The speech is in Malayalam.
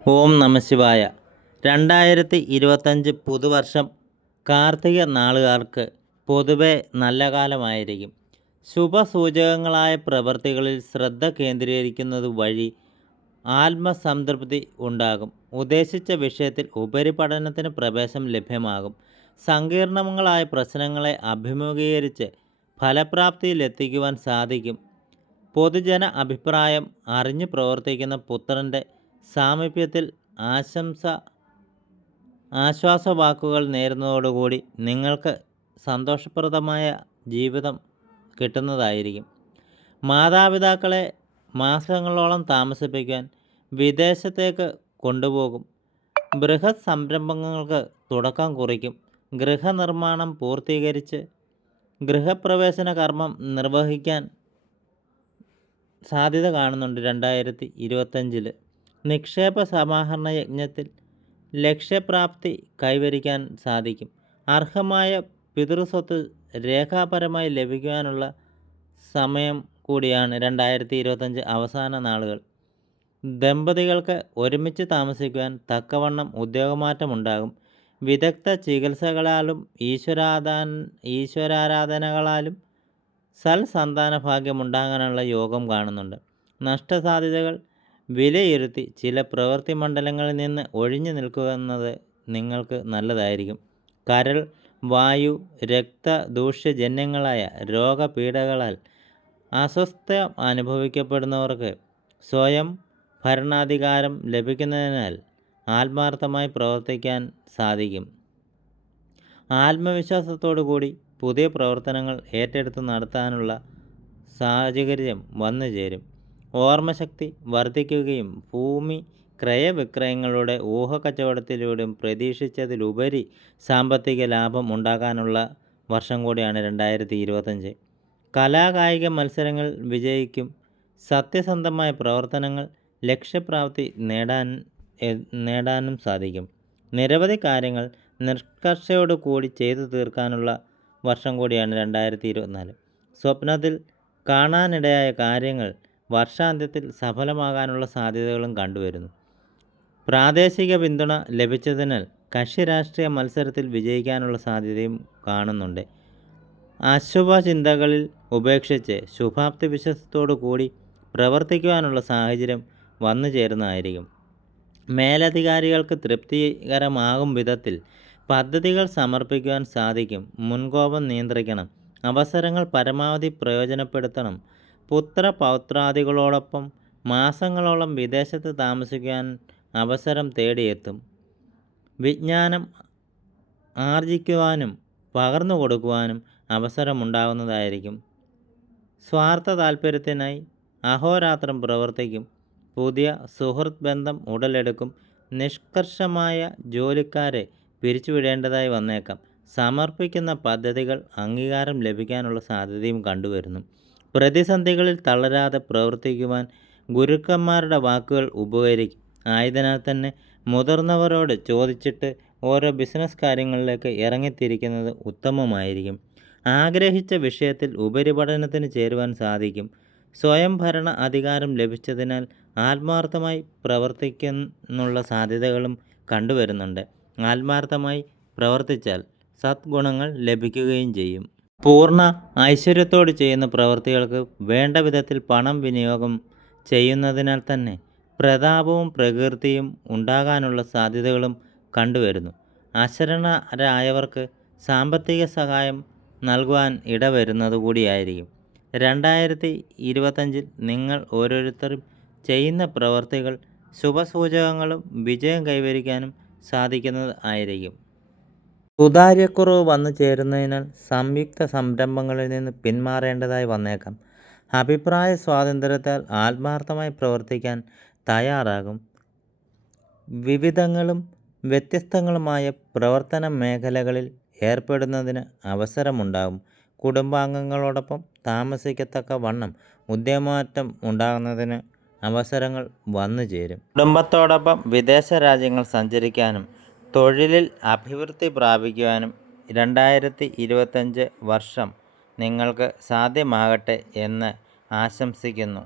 ഓം നമഃശിവായ. 2025 പുതുവർഷം കാർത്തിക നാളുകാർക്ക് പൊതുവെ നല്ല കാലമായിരിക്കും. ശുഭസൂചകങ്ങളായ പ്രവൃത്തികളിൽ ശ്രദ്ധ കേന്ദ്രീകരിക്കുന്നത് വഴി ആത്മസംതൃപ്തി ഉണ്ടാകും. ഉദ്ദേശിച്ച വിഷയത്തിൽ ഉപരിപഠനത്തിന് പ്രവേശം ലഭ്യമാകും. സങ്കീർണങ്ങളായ പ്രശ്നങ്ങളെ അഭിമുഖീകരിച്ച് ഫലപ്രാപ്തിയിലെത്തിക്കുവാൻ സാധിക്കും. പൊതുജന അഭിപ്രായം അറിഞ്ഞു പ്രവർത്തിക്കുന്ന പുത്രൻ്റെ സാമീപ്യത്തിൽ ആശ്വാസവാക്കുകൾ നേരുന്നതോടുകൂടി നിങ്ങൾക്ക് സന്തോഷപ്രദമായ ജീവിതം കിട്ടുന്നതായിരിക്കും. മാതാപിതാക്കളെ മാസങ്ങളോളം താമസിപ്പിക്കാൻ വിദേശത്തേക്ക് കൊണ്ടുപോകും. ബൃഹത് സംരംഭങ്ങൾക്ക് തുടക്കം കുറിക്കും. ഗൃഹനിർമ്മാണം പൂർത്തീകരിച്ച് ഗൃഹപ്രവേശന കർമ്മം നിർവഹിക്കാൻ സാധ്യത കാണുന്നുണ്ട്. 2025 നിക്ഷേപ സമാഹരണ യജ്ഞത്തിൽ ലക്ഷ്യപ്രാപ്തി കൈവരിക്കാൻ സാധിക്കും. അർഹമായ പിതൃസ്വത്ത് രേഖാപരമായി ലഭിക്കാനുള്ള സമയം കൂടിയാണ് 2025 അവസാന നാളുകൾ. ദമ്പതികൾക്ക് ഒരുമിച്ച് താമസിക്കുവാൻ തക്കവണ്ണം ഉദ്യോഗമാറ്റമുണ്ടാകും. വിദഗ്ധ ചികിത്സകളാലും ഈശ്വരാരാധനകളാലും സൽസന്താന ഭാഗ്യമുണ്ടാകാനുള്ള യോഗം കാണുന്നുണ്ട്. നഷ്ടസാധ്യതകൾ വിലയിരുത്തി ചില പ്രവൃത്തി മണ്ഡലങ്ങളിൽ നിന്ന് ഒഴിഞ്ഞു നിൽക്കുന്നത് നിങ്ങൾക്ക് നല്ലതായിരിക്കും. കരൾ, വായു, രക്തദൂഷ്യജന്യങ്ങളായ രോഗപീഠകളാൽ അസ്വസ്ഥ അനുഭവിക്കപ്പെടുന്നവർക്ക് സ്വയം ഭരണാധികാരം ലഭിക്കുന്നതിനാൽ ആത്മാർത്ഥമായി പ്രവർത്തിക്കാൻ സാധിക്കും. ആത്മവിശ്വാസത്തോടു കൂടി പുതിയ പ്രവർത്തനങ്ങൾ ഏറ്റെടുത്ത് നടത്താനുള്ള സാഹചര്യം വന്നു ചേരും. ഓർമ്മശക്തി വർദ്ധിക്കുകയും ഭൂമി ക്രയവിക്രയങ്ങളുടെ ഊഹക്കച്ചവടത്തിലൂടെയും പ്രതീക്ഷിച്ചതിലുപരി സാമ്പത്തിക ലാഭം ഉണ്ടാകാനുള്ള വർഷം കൂടിയാണ് 2025. കലാകായിക മത്സരങ്ങൾ വിജയിക്കും. സത്യസന്ധമായ പ്രവർത്തനങ്ങൾ ലക്ഷ്യപ്രാപ്തി നേടാനും സാധിക്കും. നിരവധി കാര്യങ്ങൾ നിഷ്കർഷയോടു കൂടി ചെയ്തു തീർക്കാനുള്ള വർഷം കൂടിയാണ് 2024. സ്വപ്നത്തിൽ കാണാനിടയായ കാര്യങ്ങൾ വർഷാന്ത്യത്തിൽ സഫലമാകാനുള്ള സാധ്യതകളും കണ്ടുവരുന്നു. പ്രാദേശിക പിന്തുണ ലഭിച്ചതിനാൽ കക്ഷി രാഷ്ട്രീയ മത്സരത്തിൽ വിജയിക്കാനുള്ള സാധ്യതയും കാണുന്നുണ്ട്. അശുഭചിന്തകളിൽ ഉപേക്ഷിച്ച് ശുഭാപ്തി വിശ്വാസത്തോടു കൂടി പ്രവർത്തിക്കുവാനുള്ള സാഹചര്യം വന്നു ചേരുന്നതായിരിക്കും. മേലധികാരികൾക്ക് തൃപ്തികരമാകും വിധത്തിൽ പദ്ധതികൾ സമർപ്പിക്കുവാൻ സാധിക്കും. മുൻകോപം നിയന്ത്രിക്കണം. അവസരങ്ങൾ പരമാവധി പ്രയോജനപ്പെടുത്തണം. പുത്രപൗത്രാദികളോടൊപ്പം മാസങ്ങളോളം വിദേശത്ത് താമസിക്കാൻ അവസരം തേടിയെത്തും. വിജ്ഞാനം ആർജിക്കുവാനും പകർന്നു കൊടുക്കുവാനും അവസരമുണ്ടാകുന്നതായിരിക്കും. സ്വാർത്ഥ താൽപ്പര്യത്തിനായി അഹോരാത്രം പ്രവർത്തിക്കും. പുതിയ സുഹൃത്ത് ബന്ധം ഉടലെടുക്കും. നിഷ്കർഷമായ ജോലിക്കാരെ പിരിച്ചുവിടേണ്ടതായി വന്നേക്കാം. സമർപ്പിക്കുന്ന പദ്ധതികൾ അംഗീകാരം ലഭിക്കാനുള്ള സാധ്യതയും കണ്ടുവരുന്നു. പ്രതിസന്ധികളിൽ തളരാതെ പ്രവർത്തിക്കുവാൻ ഗുരുക്കന്മാരുടെ വാക്കുകൾ ഉപകരിക്കും. ആയതിനാൽ തന്നെ മുതിർന്നവരോട് ചോദിച്ചിട്ട് ഓരോ ബിസിനസ് കാര്യങ്ങളിലേക്ക് ഇറങ്ങിത്തിരിക്കുന്നത് ഉത്തമമായിരിക്കും. ആഗ്രഹിച്ച വിഷയത്തിൽ ഉപരിപഠനത്തിന് ചേരുവാൻ സാധിക്കും. സ്വയം ഭരണ അധികാരം ലഭിച്ചതിനാൽ ആത്മാർത്ഥമായി പ്രവർത്തിക്കുന്നുള്ള സാധ്യതകളും കണ്ടുവരുന്നുണ്ട്. ആത്മാർത്ഥമായി പ്രവർത്തിച്ചാൽ സദ്ഗുണങ്ങൾ ലഭിക്കുകയും ചെയ്യും. പൂർണ്ണ ഐശ്വര്യത്തോട് ചെയ്യുന്ന പ്രവൃത്തികൾക്ക് വേണ്ട വിധത്തിൽ പണം വിനിയോഗം ചെയ്യുന്നതിനാൽ തന്നെ പ്രതാപവും പ്രകീർത്തിയും ഉണ്ടാകാനുള്ള സാധ്യതകളും കണ്ടുവരുന്നു. അശരണരായവർക്ക് സാമ്പത്തിക സഹായം നൽകുവാൻ ഇടവരുന്നത് കൂടിയായിരിക്കും. 2025 നിങ്ങൾ ഓരോരുത്തരും ചെയ്യുന്ന പ്രവൃത്തികൾ ശുഭസൂചകങ്ങളും വിജയം കൈവരിക്കാനും സാധിക്കുന്നത് ആയിരിക്കും. സുതാര്യക്കുറവ് വന്നു ചേരുന്നതിനാൽ സംയുക്ത സംരംഭങ്ങളിൽ നിന്ന് പിന്മാറേണ്ടതായി വന്നേക്കാം. അഭിപ്രായ സ്വാതന്ത്ര്യത്താൽ ആത്മാർത്ഥമായി പ്രവർത്തിക്കാൻ തയ്യാറാകും. വിവിധങ്ങളും വ്യത്യസ്തങ്ങളുമായ പ്രവർത്തന മേഖലകളിൽ ഏർപ്പെടുന്നതിന് അവസരമുണ്ടാകും. കുടുംബാംഗങ്ങളോടൊപ്പം താമസിക്കത്തക്ക വണ്ണം ഉദ്യോഗമാറ്റം ഉണ്ടാകുന്നതിന് അവസരങ്ങൾ വന്നു ചേരും. കുടുംബത്തോടൊപ്പം വിദേശ രാജ്യങ്ങൾ സഞ്ചരിക്കാനും തൊഴിലിൽ അഭിവൃദ്ധി പ്രാപിക്കുവാനും 2025 വർഷം നിങ്ങൾക്ക് സാധ്യമാകട്ടെ എന്ന് ആശംസിക്കുന്നു.